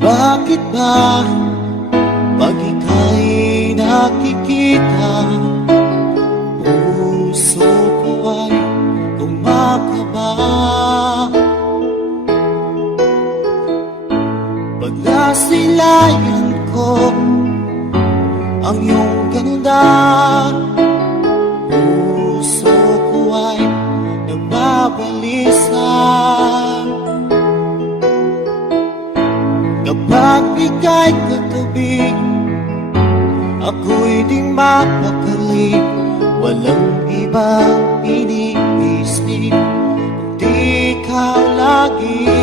Bakit ba pag ika'y nakikita, puso ko ay kumakaba? Pag nasilayan ko ang iyong ganda, puso ko ay nagbabalisa. Kapag ika'y katabi, ako'y di mapakali. Walang ibang iniisip, kundi ikaw lagi.